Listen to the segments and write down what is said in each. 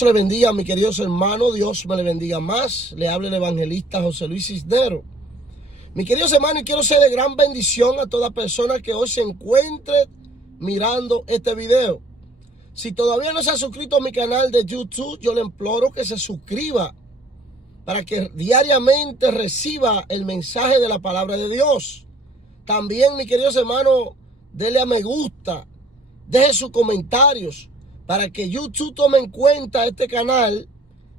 Dios le bendiga, mi queridos hermanos. Dios me le bendiga más. Le habla el evangelista José Luis Cisneros. Mi queridos hermanos, y quiero ser de gran bendición a toda persona que hoy se encuentre mirando este video. Si todavía no se ha suscrito a mi canal de YouTube, yo le imploro que se suscriba para que diariamente reciba el mensaje de la palabra de Dios. También, mi queridos hermanos, dele a me gusta, deje sus comentarios para que YouTube tome en cuenta este canal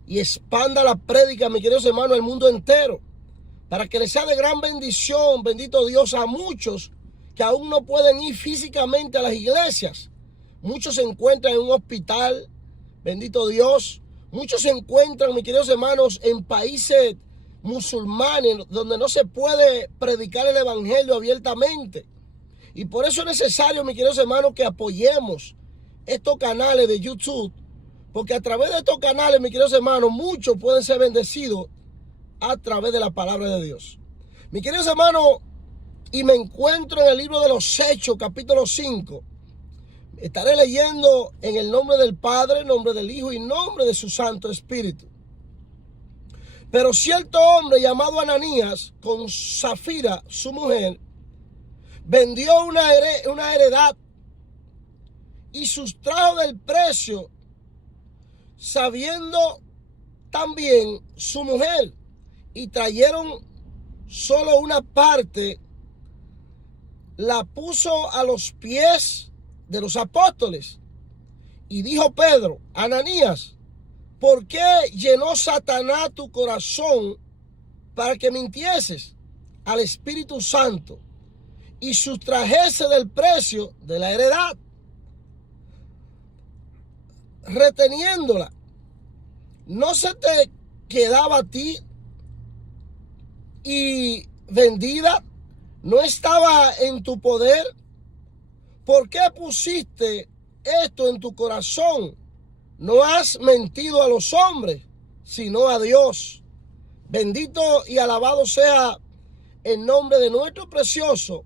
y expanda la prédica, mi queridos hermanos, al mundo entero. Para que les sea de gran bendición, bendito Dios, a muchos que aún no pueden ir físicamente a las iglesias. Muchos se encuentran en un hospital, bendito Dios. Muchos se encuentran, mis queridos hermanos, en países musulmanes donde no se puede predicar el evangelio abiertamente. Y por eso es necesario, mis queridos hermanos, que apoyemos estos canales de YouTube. Porque a través de estos canales, mis queridos hermanos, muchos pueden ser bendecidos a través de la palabra de Dios. Mis queridos hermanos, y me encuentro en el libro de los Hechos, capítulo 5. Estaré leyendo en el nombre del Padre, en nombre del Hijo y en nombre de su Santo Espíritu. Pero cierto hombre llamado Ananías, con Zafira, su mujer, vendió una heredad y sustrajo del precio, sabiendo también su mujer, y trajeron solo una parte, la puso a los pies de los apóstoles. Y dijo Pedro: Ananías, ¿por qué llenó Satanás tu corazón para que mintieses al Espíritu Santo y sustrajese del precio de la heredad, reteniéndola? ¿No se te quedaba a ti y vendida? ¿No estaba en tu poder? ¿Por qué pusiste esto en tu corazón? No has mentido a los hombres, sino a Dios. Bendito y alabado sea el nombre de nuestro precioso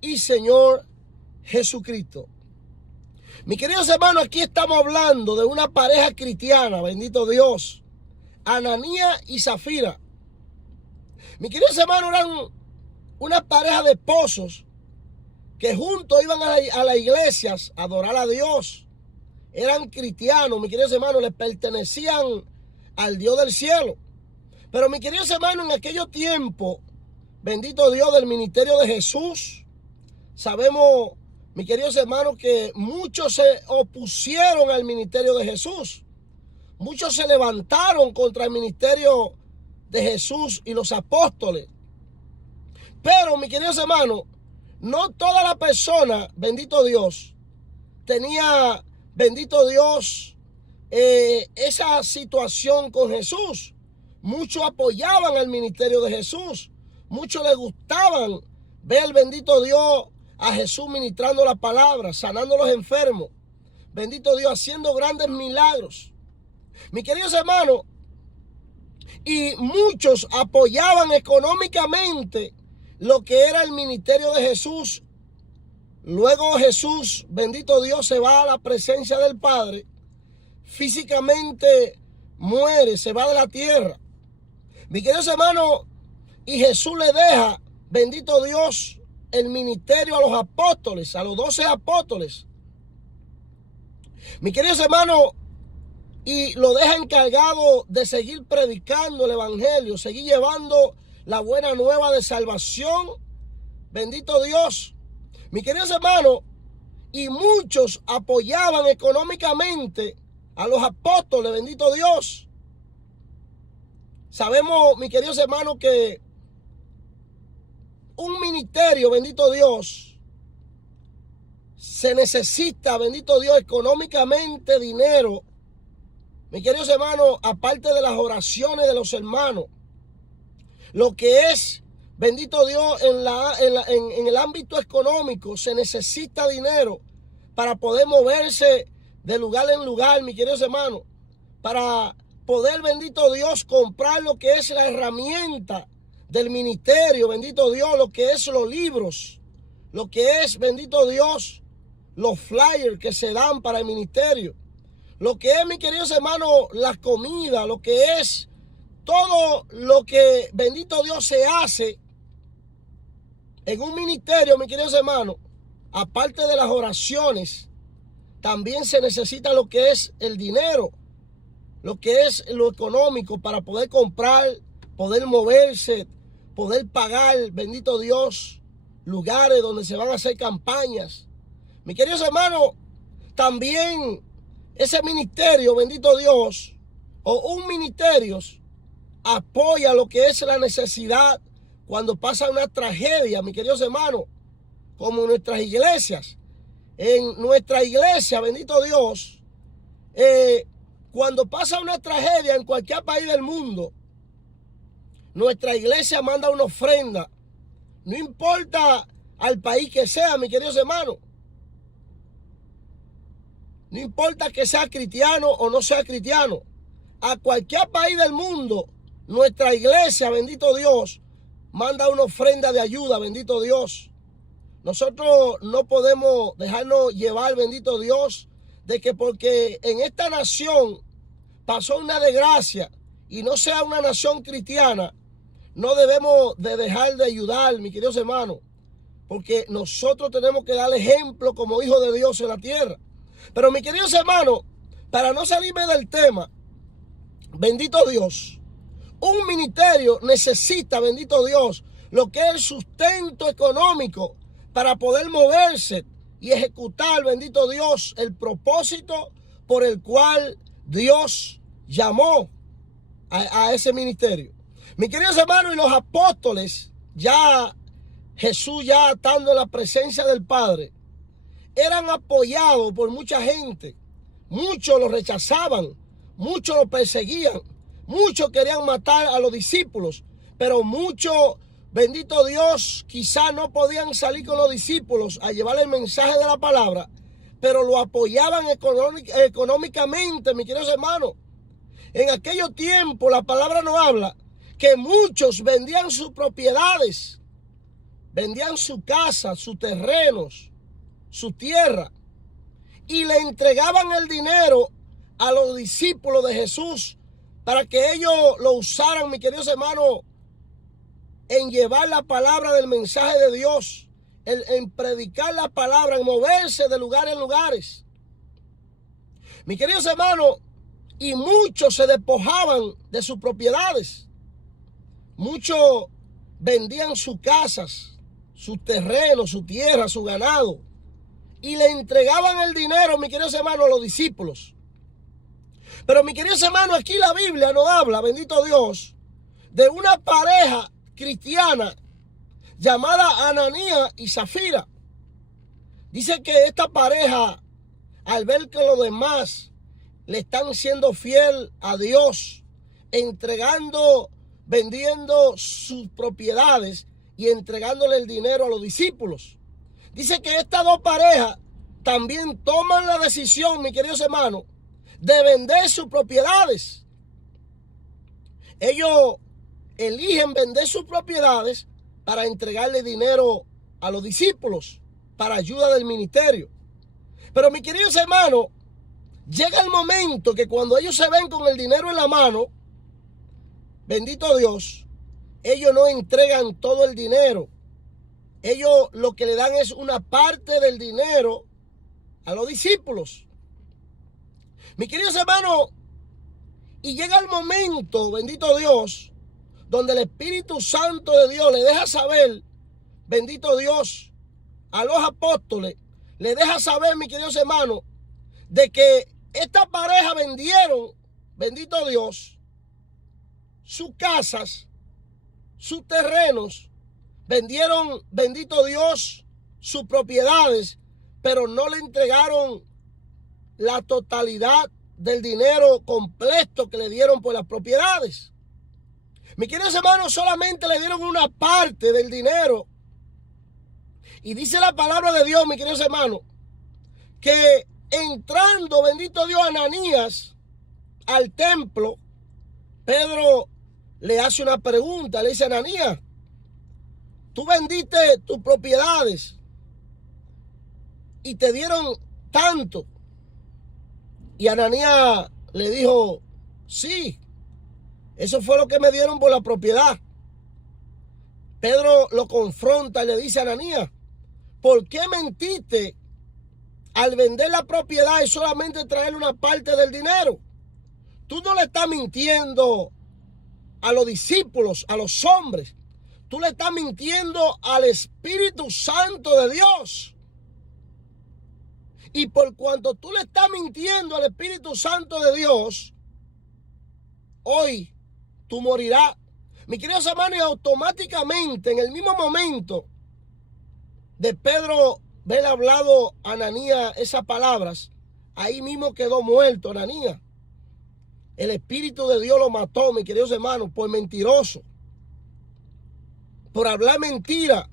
y Señor Jesucristo. Mis queridos hermanos, aquí estamos hablando de una pareja cristiana, bendito Dios, Ananías y Zafira. Mis queridos hermanos, eran una pareja de esposos que juntos iban a las iglesias a adorar a Dios. Eran cristianos, mis queridos hermanos, les pertenecían al Dios del cielo. Pero mis queridos hermanos, en aquellos tiempos, bendito Dios, del ministerio de Jesús, sabemos, mis queridos hermanos, que muchos se opusieron al ministerio de Jesús. Muchos se levantaron contra el ministerio de Jesús y los apóstoles. Pero, mis queridos hermanos, no toda la persona, bendito Dios, tenía, bendito Dios, esa situación con Jesús. Muchos apoyaban el ministerio de Jesús. Muchos les gustaban ver, bendito Dios, a Jesús ministrando la palabra, sanando a los enfermos. Bendito Dios, haciendo grandes milagros. Mis queridos hermanos, y muchos apoyaban económicamente lo que era el ministerio de Jesús. Luego Jesús, bendito Dios, se va a la presencia del Padre. Físicamente muere, se va de la tierra. Mis queridos hermanos, y Jesús le deja, bendito Dios, el ministerio a los apóstoles, a los 12 apóstoles. Mis queridos hermanos, y lo deja encargado de seguir predicando el evangelio, seguir llevando la buena nueva de salvación. Bendito Dios. Mis queridos hermanos, y muchos apoyaban económicamente a los apóstoles, bendito Dios. Sabemos, mis queridos hermanos, que un ministerio, bendito Dios, se necesita, bendito Dios, económicamente dinero. Mis queridos hermanos, aparte de las oraciones de los hermanos, lo que es, bendito Dios, en el ámbito económico se necesita dinero para poder moverse de lugar en lugar, mis queridos hermanos, para poder, bendito Dios, comprar lo que es la herramienta del ministerio, bendito Dios, lo que es los libros, lo que es, bendito Dios, los flyers que se dan para el ministerio, lo que es, mis queridos hermanos, la comida, lo que es todo lo que, bendito Dios, se hace en un ministerio, mis queridos hermanos, aparte de las oraciones, también se necesita lo que es el dinero, lo que es lo económico para poder comprar, poder moverse, poder pagar, bendito Dios, lugares donde se van a hacer campañas. Mis queridos hermanos, también ese ministerio, bendito Dios, o un ministerio apoya lo que es la necesidad cuando pasa una tragedia, mis queridos hermanos, como en nuestras iglesias. En nuestra iglesia, bendito Dios, cuando pasa una tragedia en cualquier país del mundo, nuestra iglesia manda una ofrenda. No importa al país que sea, mis queridos hermanos. No importa que sea cristiano o no sea cristiano. A cualquier país del mundo, nuestra iglesia, bendito Dios, manda una ofrenda de ayuda, bendito Dios. Nosotros no podemos dejarnos llevar, bendito Dios, de que porque en esta nación pasó una desgracia y no sea una nación cristiana, no debemos de dejar de ayudar, mis queridos hermanos, porque nosotros tenemos que dar ejemplo como hijos de Dios en la tierra. Pero mis queridos hermanos, para no salirme del tema, bendito Dios, un ministerio necesita, bendito Dios, lo que es el sustento económico para poder moverse y ejecutar, bendito Dios, el propósito por el cual Dios llamó a ese ministerio. Mis queridos hermanos, y los apóstoles, ya Jesús ya estando en la presencia del Padre, eran apoyados por mucha gente. Muchos lo rechazaban, muchos lo perseguían, muchos querían matar a los discípulos, pero muchos, bendito Dios, quizás no podían salir con los discípulos a llevar el mensaje de la palabra, pero lo apoyaban económicamente, mis queridos hermanos. En aquellos tiempos la palabra nos habla que muchos vendían sus propiedades, vendían su casa, sus terrenos, su tierra, y le entregaban el dinero a los discípulos de Jesús para que ellos lo usaran, mis queridos hermanos, en llevar la palabra del mensaje de Dios, en predicar la palabra, en moverse de lugar en lugares. Mis queridos hermanos, y muchos se despojaban de sus propiedades. Muchos vendían sus casas, sus terrenos, su tierra, su ganado, y le entregaban el dinero, mis queridos hermanos, a los discípulos. Pero, mis queridos hermanos, aquí la Biblia nos habla, bendito Dios, de una pareja cristiana llamada Ananías y Zafira. Dice que esta pareja, al ver que los demás le están siendo fiel a Dios, entregando, vendiendo sus propiedades y entregándole el dinero a los discípulos, dice que estas dos parejas también toman la decisión, mis queridos hermanos, de vender sus propiedades. Ellos eligen vender sus propiedades para entregarle dinero a los discípulos para ayuda del ministerio. Pero, mis queridos hermanos, llega el momento que cuando ellos se ven con el dinero en la mano, bendito Dios, ellos no entregan todo el dinero. Ellos lo que le dan es una parte del dinero a los discípulos. Mis queridos hermanos, y llega el momento, bendito Dios, donde el Espíritu Santo de Dios le deja saber, bendito Dios, a los apóstoles, le deja saber, mis queridos hermanos, de que esta pareja vendieron, bendito Dios, sus casas, sus terrenos, vendieron, bendito Dios, sus propiedades, pero no le entregaron la totalidad del dinero completo que le dieron por las propiedades. Mis queridos hermanos, solamente le dieron una parte del dinero. Y dice la palabra de Dios, mis queridos hermanos, que entrando, bendito Dios, Ananías al templo, Pedro le hace una pregunta, le dice: Ananías, tú vendiste tus propiedades y te dieron tanto. Y Ananías le dijo, sí, eso fue lo que me dieron por la propiedad. Pedro lo confronta y le dice a Ananías, ¿por qué mentiste al vender la propiedad y solamente traerle una parte del dinero? Tú no le estás mintiendo a los discípulos, a los hombres. Tú le estás mintiendo al Espíritu Santo de Dios. Y por cuanto tú le estás mintiendo al Espíritu Santo de Dios, hoy tú morirás. Mi queridos hermanos, y automáticamente, en el mismo momento de Pedro haber hablado a Ananías esas palabras, ahí mismo quedó muerto Ananías. El Espíritu de Dios lo mató, mis queridos hermanos, por mentiroso, por hablar mentira,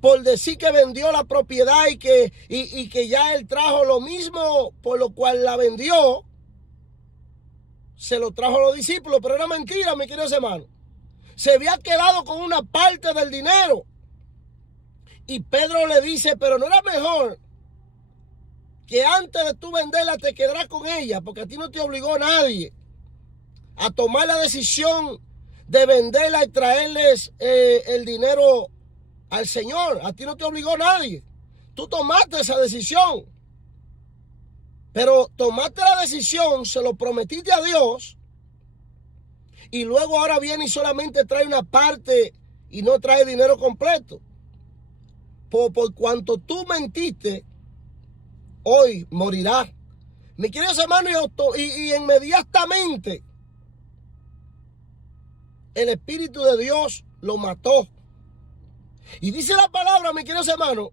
por decir que vendió la propiedad y que ya él trajo lo mismo por lo cual la vendió. Se lo trajo a los discípulos, pero era mentira, mis queridos hermanos. Se había quedado con una parte del dinero. Y Pedro le dice, pero no era mejor que antes de tú venderla te quedarás con ella, porque a ti no te obligó nadie a tomar la decisión de venderla y traerles el dinero al Señor. A ti no te obligó nadie. Tú tomaste esa decisión. Pero tomaste la decisión, se lo prometiste a Dios, y luego ahora viene y solamente trae una parte y no trae dinero completo. Por cuanto tú mentiste, hoy morirás. Mi queridos hermanos, y inmediatamente el Espíritu de Dios lo mató. Y dice la palabra, mis queridos hermanos,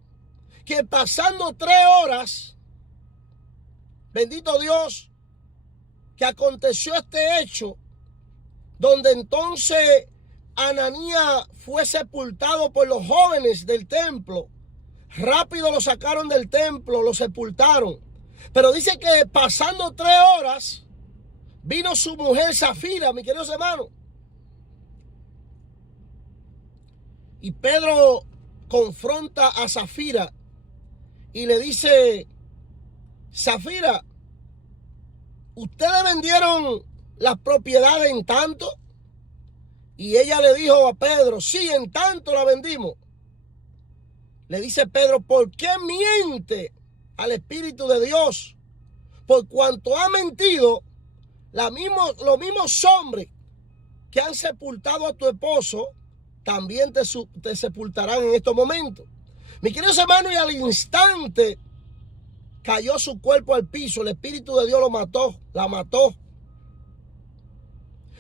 que pasando 3 horas, bendito Dios, que aconteció este hecho, donde entonces Ananías fue sepultado por los jóvenes del templo. Rápido lo sacaron del templo, lo sepultaron. Pero dice que pasando 3 horas, vino su mujer Safira, mis queridos hermanos. Y Pedro confronta a Safira y le dice, Safira, ¿ustedes vendieron las propiedades en tanto? Y ella le dijo a Pedro, sí, en tanto la vendimos. Le dice Pedro, ¿por qué miente al Espíritu de Dios? Por cuanto ha mentido, los mismos hombres que han sepultado a tu esposo, también te sepultarán en estos momentos. Mi queridos hermanos, y al instante cayó su cuerpo al piso. El Espíritu de Dios la mató.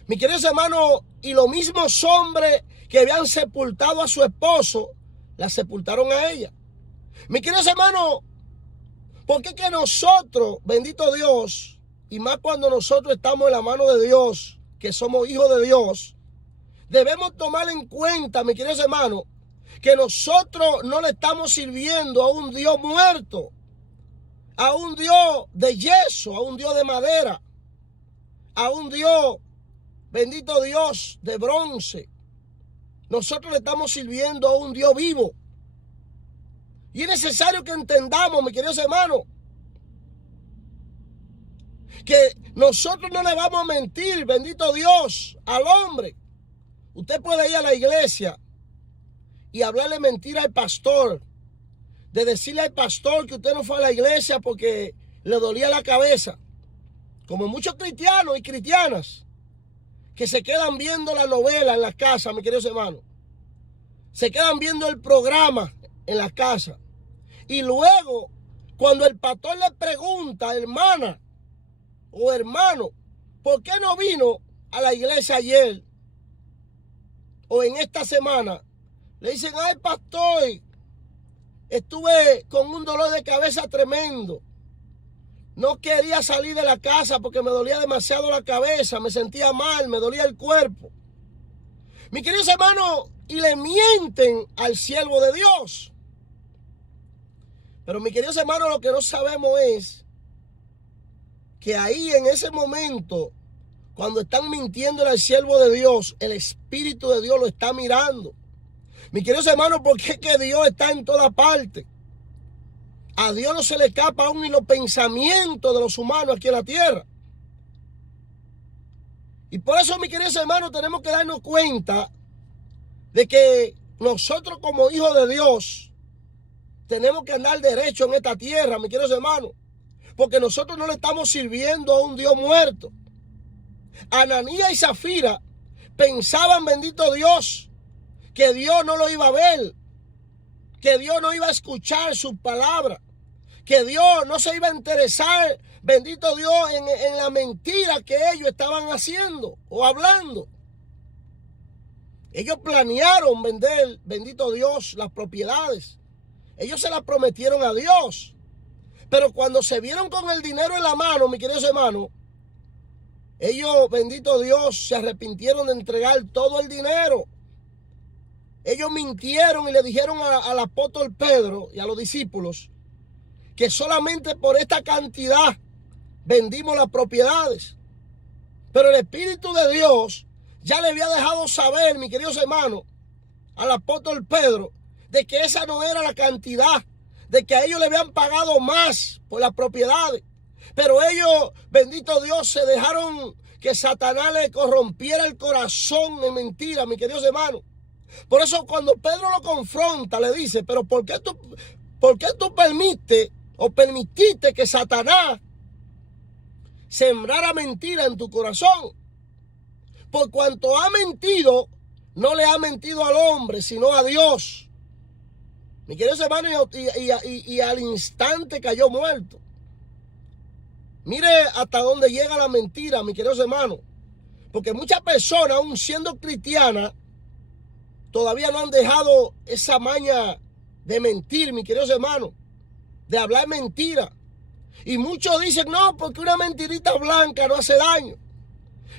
Mi queridos hermanos, y los mismos hombres que habían sepultado a su esposo, la sepultaron a ella. Mi queridos hermanos, ¿por qué que nosotros, bendito Dios, y más cuando nosotros estamos en la mano de Dios, que somos hijos de Dios, debemos tomar en cuenta, mis queridos hermanos, que nosotros no le estamos sirviendo a un Dios muerto, a un Dios de yeso, a un Dios de madera, a un Dios, bendito Dios, de bronce. Nosotros le estamos sirviendo a un Dios vivo. Y es necesario que entendamos, mis queridos hermanos, que nosotros no le vamos a mentir, bendito Dios, al hombre. Usted puede ir a la iglesia y hablarle mentira al pastor, de decirle al pastor que usted no fue a la iglesia porque le dolía la cabeza. Como muchos cristianos y cristianas que se quedan viendo la novela en las casas, mis queridos hermanos. Se quedan viendo el programa en las casas. Y luego, cuando el pastor le pregunta, hermana o hermano, ¿por qué no vino a la iglesia ayer o en esta semana? Le dicen, ay pastor, estuve con un dolor de cabeza tremendo. No quería salir de la casa porque me dolía demasiado la cabeza, me sentía mal, me dolía el cuerpo. Mis queridos hermanos, y le mienten al siervo de Dios. Pero mis queridos hermanos, lo que no sabemos es que ahí en ese momento, cuando están mintiendo al siervo de Dios, el Espíritu de Dios lo está mirando. Mis queridos hermanos, ¿por qué que Dios está en toda parte? A Dios no se le escapa aún ni los pensamientos de los humanos aquí en la tierra. Y por eso, mis queridos hermanos, tenemos que darnos cuenta de que nosotros como hijos de Dios tenemos que andar derecho en esta tierra, mis queridos hermanos, porque nosotros no le estamos sirviendo a un Dios muerto. Ananías y Zafira pensaban, bendito Dios, que Dios no lo iba a ver, que Dios no iba a escuchar sus palabras, que Dios no se iba a interesar, bendito Dios, en la mentira que ellos estaban haciendo o hablando. Ellos planearon vender, bendito Dios, las propiedades. Ellos se las prometieron a Dios. Pero cuando se vieron con el dinero en la mano, mis queridos hermanos, ellos, bendito Dios, se arrepintieron de entregar todo el dinero. Ellos mintieron y le dijeron al apóstol Pedro y a los discípulos que solamente por esta cantidad vendimos las propiedades. Pero el Espíritu de Dios ya le había dejado saber, mis queridos hermanos, al apóstol Pedro, de que esa no era la cantidad, de que a ellos le habían pagado más por las propiedades. Pero ellos, bendito Dios, se dejaron que Satanás le corrompiera el corazón en mentira, mis queridos hermanos. Por eso cuando Pedro lo confronta, le dice, pero ¿por qué tú permitiste que Satanás sembrara mentira en tu corazón? Por cuanto ha mentido, no le ha mentido al hombre, sino a Dios. Mis queridos hermanos, y al instante cayó muerto. Mire hasta dónde llega la mentira, mis queridos hermanos. Porque muchas personas, aún siendo cristianas, todavía no han dejado esa maña de mentir, mis queridos hermanos, de hablar mentira. Y muchos dicen, no, porque una mentirita blanca no hace daño,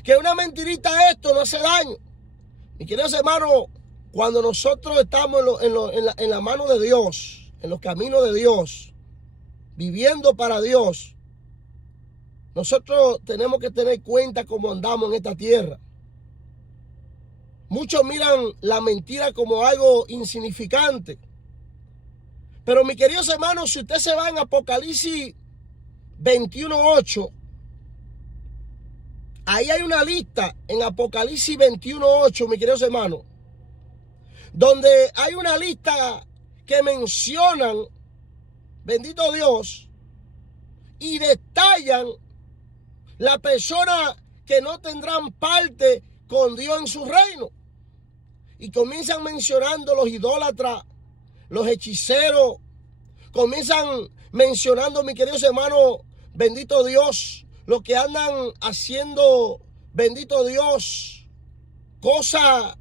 que una mentirita esto no hace daño. Mis queridos hermanos, cuando nosotros estamos en la mano de Dios, en los caminos de Dios, viviendo para Dios, nosotros tenemos que tener cuenta cómo andamos en esta tierra. Muchos miran la mentira como algo insignificante. Pero mis queridos hermanos, si usted se va en Apocalipsis 21:8, ahí hay una lista en Apocalipsis 21:8, mis queridos hermanos, donde hay una lista que mencionan, bendito Dios, y detallan la persona que no tendrán parte con Dios en su reino. Y comienzan mencionando los idólatras, los hechiceros, comienzan mencionando, mis queridos hermanos, bendito Dios, los que andan haciendo, bendito Dios, cosas,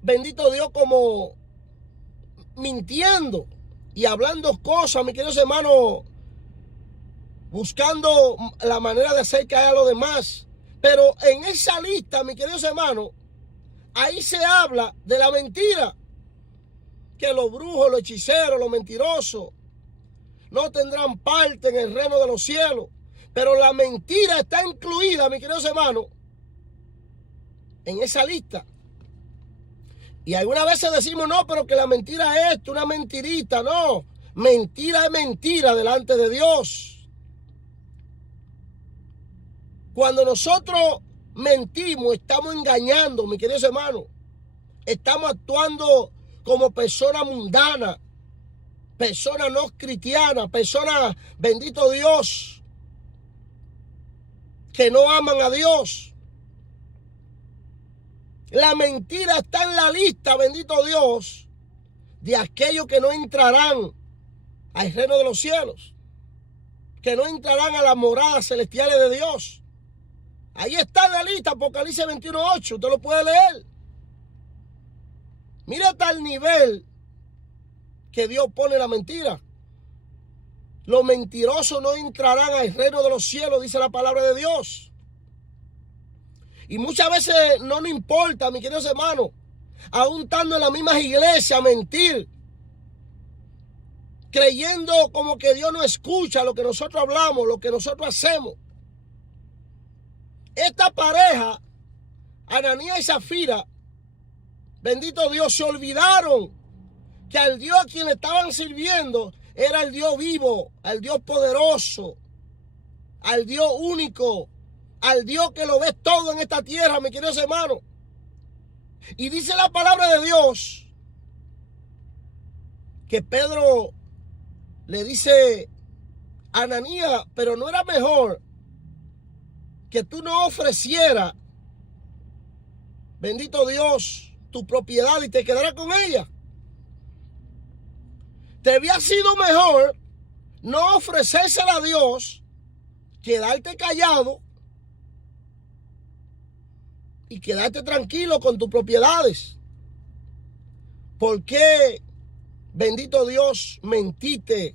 bendito Dios, como mintiendo y hablando cosas, mis queridos hermanos, buscando la manera de hacer caer a los demás. Pero en esa lista, mis queridos hermanos, ahí se habla de la mentira, que los brujos, los hechiceros, los mentirosos no tendrán parte en el reino de los cielos. Pero la mentira está incluida, mis queridos hermanos, en esa lista. Y algunas veces decimos, no, pero que la mentira es esto, una mentirita. No, mentira es mentira delante de Dios. Cuando nosotros mentimos, estamos engañando, mis queridos hermanos. Estamos actuando como personas mundanas, personas no cristianas, personas, bendito Dios, que no aman a Dios. La mentira está en la lista, bendito Dios, de aquellos que no entrarán al reino de los cielos, que no entrarán a las moradas celestiales de Dios. Ahí está en la lista, Apocalipsis 21:8, usted lo puede leer. Mira hasta el nivel que Dios pone la mentira. Los mentirosos no entrarán al reino de los cielos, dice la palabra de Dios. Y muchas veces no nos importa, mis queridos hermanos, aún estando en las mismas iglesias, mentir, creyendo como que Dios no escucha lo que nosotros hablamos, lo que nosotros hacemos. Esta pareja, Ananías y Zafira, bendito Dios, se olvidaron que al Dios a quien le estaban sirviendo era al Dios vivo, al Dios poderoso, al Dios único, al Dios que lo ve todo en esta tierra, mis queridos hermanos. Y dice la palabra de Dios que Pedro le dice a Ananías, pero no era mejor que tú no ofrecieras, bendito Dios, tu propiedad y te quedaras con ella. Te había sido mejor no ofrecérsela a Dios, quedarte callado y quedarte tranquilo con tus propiedades. ¿Por qué, bendito Dios, mentiste?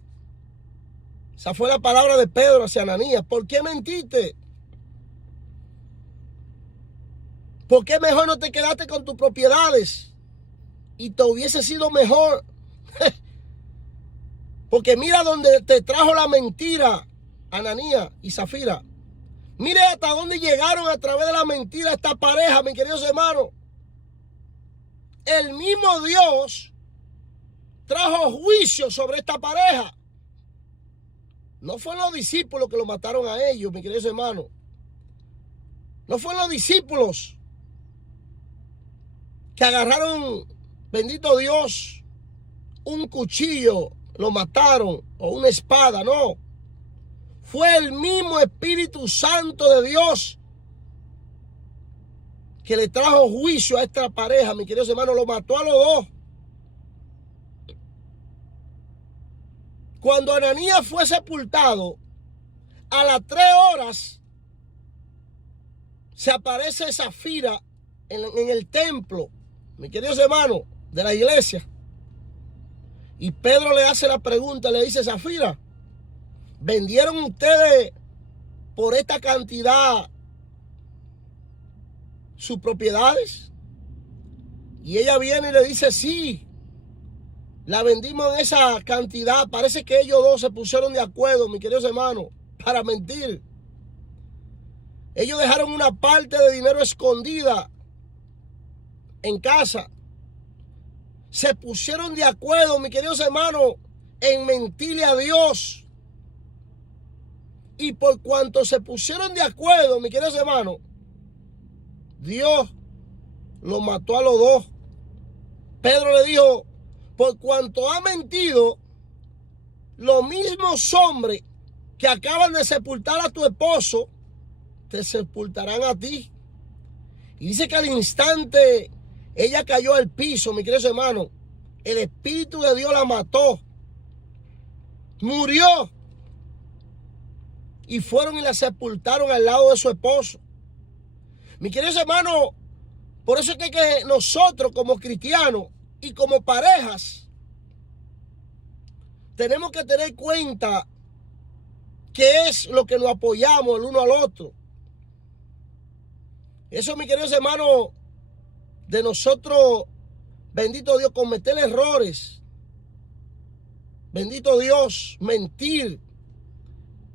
Esa fue la palabra de Pedro hacia Ananías. ¿Por qué mentiste? ¿Por qué mejor no te quedaste con tus propiedades y te hubiese sido mejor? Porque mira donde te trajo la mentira, Ananías y Zafira. Mire hasta dónde llegaron a través de la mentira esta pareja, mis queridos hermanos. El mismo Dios trajo juicio sobre esta pareja. No fueron los discípulos que lo mataron a ellos, mis queridos hermanos. No fueron los discípulos que agarraron, bendito Dios, un cuchillo, lo mataron, o una espada, no. Fue el mismo Espíritu Santo de Dios que le trajo juicio a esta pareja, mis queridos hermanos, lo mató a los dos. Cuando Ananías fue sepultado, a las 3 horas se aparece Zafira en el templo, mis queridos hermanos, de la iglesia. Y Pedro le hace la pregunta, le dice: Zafira, ¿vendieron ustedes por esta cantidad sus propiedades? Y ella viene y le dice: sí, la vendimos en esa cantidad. Parece que ellos dos se pusieron de acuerdo, mis queridos hermanos, para mentir. Ellos dejaron una parte de dinero escondida en casa. Se pusieron de acuerdo, mis queridos hermanos, en mentirle a Dios. Y por cuanto se pusieron de acuerdo, mis queridos hermanos, Dios los mató a los dos. Pedro le dijo: por cuanto ha mentido, los mismos hombres que acaban de sepultar a tu esposo, te sepultarán a ti. Y dice que al instante ella cayó al piso, mis queridos hermanos. El Espíritu de Dios la mató. Murió. Y fueron y la sepultaron al lado de su esposo. Mis queridos hermanos, por eso es que nosotros como cristianos y como parejas tenemos que tener cuenta qué es lo que nos apoyamos el uno al otro. Eso, mis queridos hermanos, de nosotros, bendito Dios, cometer errores, bendito Dios, mentir,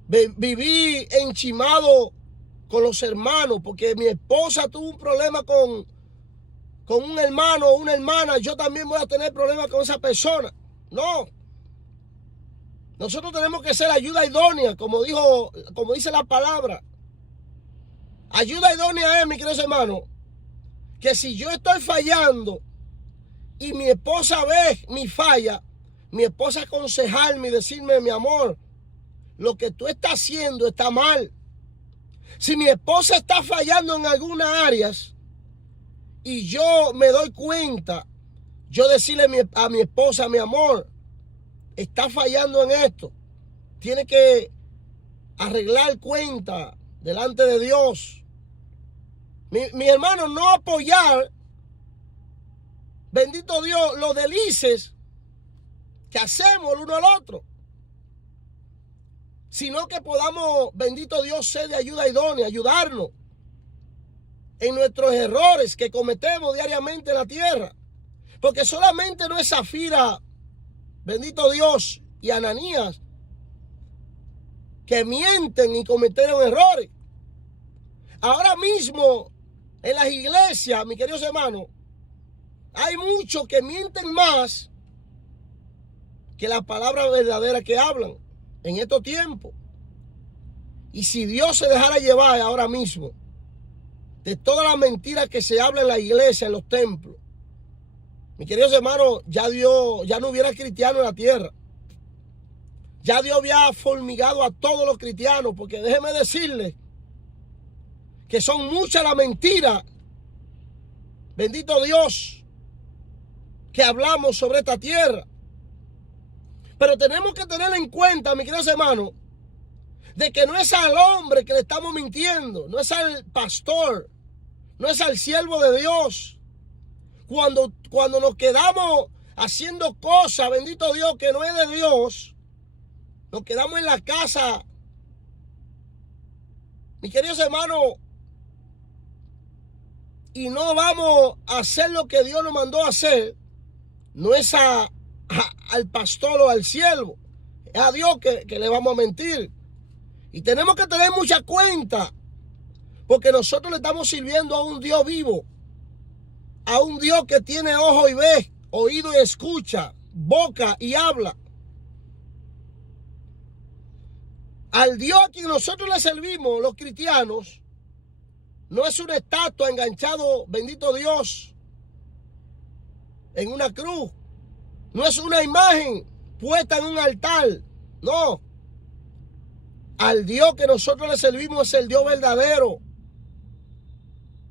vivir enchimado con los hermanos, porque mi esposa tuvo un problema con un hermano o una hermana, yo también voy a tener problemas con esa persona. No. Nosotros tenemos que ser ayuda idónea, como dice la palabra. Ayuda idónea es, mis queridos hermanos, que si yo estoy fallando y mi esposa ve mi falla, mi esposa aconsejarme y decirme: mi amor, lo que tú estás haciendo está mal. Si mi esposa está fallando en algunas áreas y yo me doy cuenta, yo decirle a mi esposa: mi amor, está fallando en esto, tiene que arreglar cuenta delante de Dios. Mi hermano, no apoyar, bendito Dios, los delices que hacemos el uno al otro, sino que podamos, bendito Dios, ser de ayuda idónea, ayudarnos en nuestros errores que cometemos diariamente en la tierra. Porque solamente no es Zafira, bendito Dios, y Ananías que mienten y cometieron errores. Ahora mismo en las iglesias, mis queridos hermanos, hay muchos que mienten más que la palabra verdadera que hablan en estos tiempos. Y si Dios se dejara llevar ahora mismo de todas las mentiras que se hablan en la iglesia, en los templos, mis queridos hermanos, ya no hubiera cristianos en la tierra. Ya Dios había fulmigado a todos los cristianos, porque déjeme decirles que son muchas las mentiras, bendito Dios, que hablamos sobre esta tierra. Pero tenemos que tener en cuenta, mis queridos hermanos, de que no es al hombre que le estamos mintiendo, no es al pastor, no es al siervo de Dios. Cuando nos quedamos haciendo cosas, bendito Dios, que no es de Dios, nos quedamos en la casa, mis queridos hermanos, y no vamos a hacer lo que Dios nos mandó a hacer, no es al pastor o al siervo, es a Dios que le vamos a mentir. Y tenemos que tener mucha cuenta, porque nosotros le estamos sirviendo a un Dios vivo, a un Dios que tiene ojo y ve, oído y escucha, boca y habla. Al Dios a quien nosotros le servimos, los cristianos, no es una estatua enganchado, bendito Dios, en una cruz. No es una imagen puesta en un altar. No. Al Dios que nosotros le servimos es el Dios verdadero.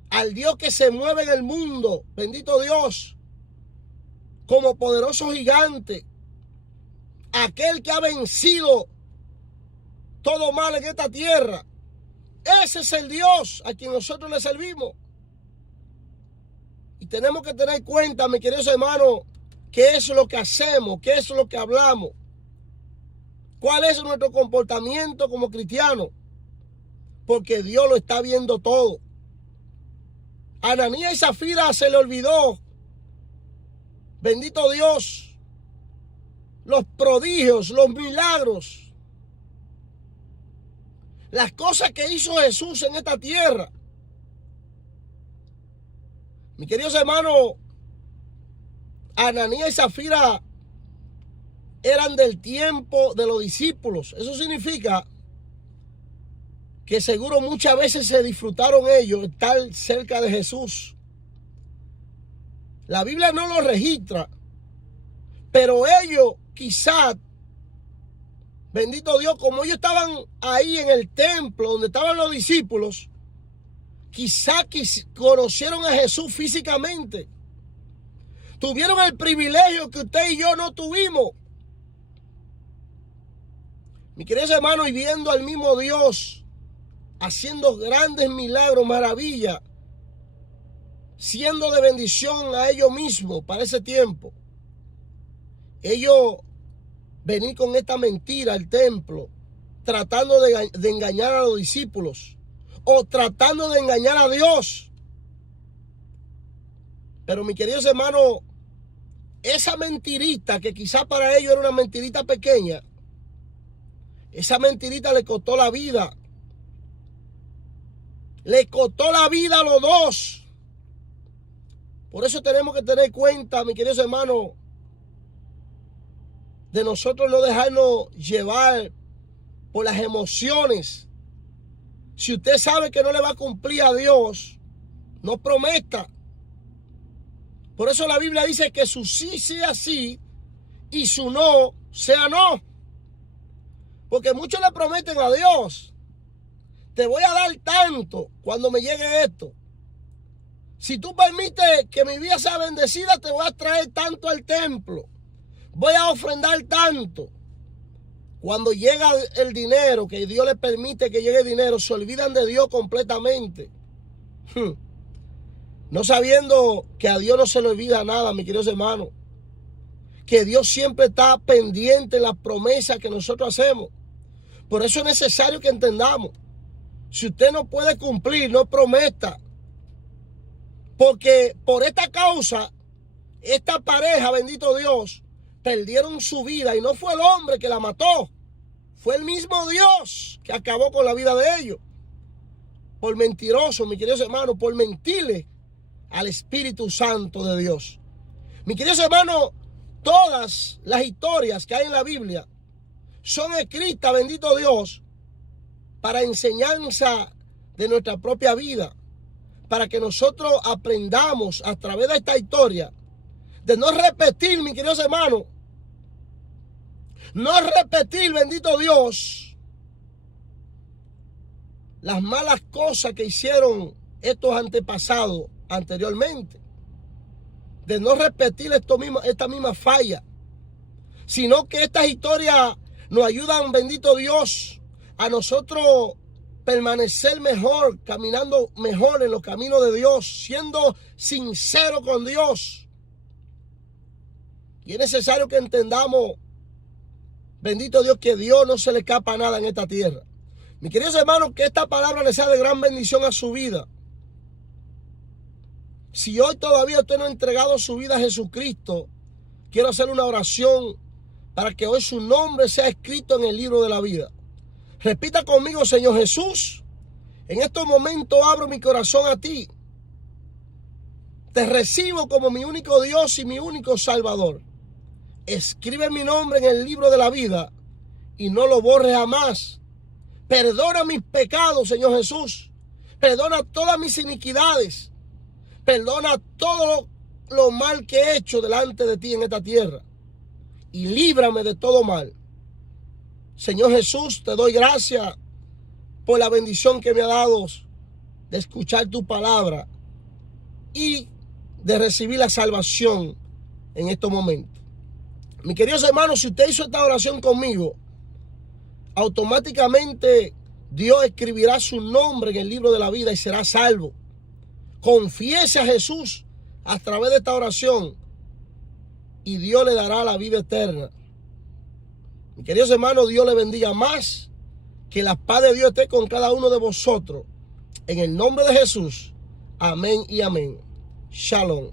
Al Dios que se mueve en el mundo, bendito Dios, como poderoso gigante. Aquel que ha vencido todo mal en esta tierra. Ese es el Dios a quien nosotros le servimos. Y tenemos que tener cuenta, mis queridos hermanos, qué es lo que hacemos, qué es lo que hablamos. ¿Cuál es nuestro comportamiento como cristianos? Porque Dios lo está viendo todo. A Ananías y Zafira se le olvidó, bendito Dios, los prodigios, los milagros, las cosas que hizo Jesús en esta tierra. Mis queridos hermanos, Ananías y Zafira eran del tiempo de los discípulos. Eso significa que seguro muchas veces se disfrutaron ellos estar cerca de Jesús. La Biblia no lo registra, pero ellos quizás, bendito Dios, como ellos estaban ahí en el templo donde estaban los discípulos, quizás conocieron a Jesús físicamente. Tuvieron el privilegio que usted y yo no tuvimos. Mis queridos hermanos, y viendo al mismo Dios haciendo grandes milagros, maravillas, siendo de bendición a ellos mismos para ese tiempo. Ellos venir con esta mentira al templo, tratando de engañar a los discípulos o tratando de engañar a Dios. Pero mis queridos hermanos, esa mentirita que quizás para ellos era una mentirita pequeña, esa mentirita le costó la vida. Le costó la vida a los dos. Por eso tenemos que tener cuenta, mis queridos hermanos, de nosotros no dejarnos llevar por las emociones. Si usted sabe que no le va a cumplir a Dios, no prometa. Por eso la Biblia dice que su sí sea sí y su no sea no. Porque muchos le prometen a Dios: te voy a dar tanto cuando me llegue esto. Si tú permites que mi vida sea bendecida, te voy a traer tanto al templo. Voy a ofrendar tanto. Cuando llega el dinero, que Dios les permite que llegue el dinero, se olvidan de Dios completamente. No sabiendo que a Dios no se le olvida nada, mis queridos hermanos. Que Dios siempre está pendiente en las promesas que nosotros hacemos. Por eso es necesario que entendamos: si usted no puede cumplir, no prometa. Porque por esta causa, esta pareja, bendito Dios, perdieron su vida. Y no fue el hombre que la mató, fue el mismo Dios que acabó con la vida de ellos. Por mentiroso, mis queridos hermanos, por mentirle al Espíritu Santo de Dios. Mis queridos hermanos, todas las historias que hay en la Biblia son escritas, bendito Dios, para enseñanza de nuestra propia vida, para que nosotros aprendamos a través de esta historia de no repetir, mis queridos hermanos, no repetir, bendito Dios, las malas cosas que hicieron estos antepasados anteriormente, de no repetir esta misma falla, sino que estas historias nos ayudan, bendito Dios, a nosotros permanecer mejor, caminando mejor en los caminos de Dios, siendo sincero con Dios. Y es necesario que entendamos, bendito Dios, que Dios no se le escapa nada en esta tierra. Mis queridos hermanos, que esta palabra les sea de gran bendición a su vida. Si hoy todavía usted no ha entregado su vida a Jesucristo, quiero hacer una oración para que hoy su nombre sea escrito en el libro de la vida. Repita conmigo: Señor Jesús, en estos momentos abro mi corazón a ti. Te recibo como mi único Dios y mi único Salvador. Escribe mi nombre en el libro de la vida y no lo borres jamás. Perdona mis pecados, Señor Jesús. Perdona todas mis iniquidades. Perdona todo lo mal que he hecho delante de ti en esta tierra. Y líbrame de todo mal. Señor Jesús, te doy gracias por la bendición que me ha dado de escuchar tu palabra y de recibir la salvación en estos momentos. Mis queridos hermanos, si usted hizo esta oración conmigo, automáticamente Dios escribirá su nombre en el libro de la vida y será salvo. Confiese a Jesús a través de esta oración y Dios le dará la vida eterna. Mis queridos hermanos, Dios le bendiga más. Que la paz de Dios esté con cada uno de vosotros. En el nombre de Jesús. Amén y amén. Shalom.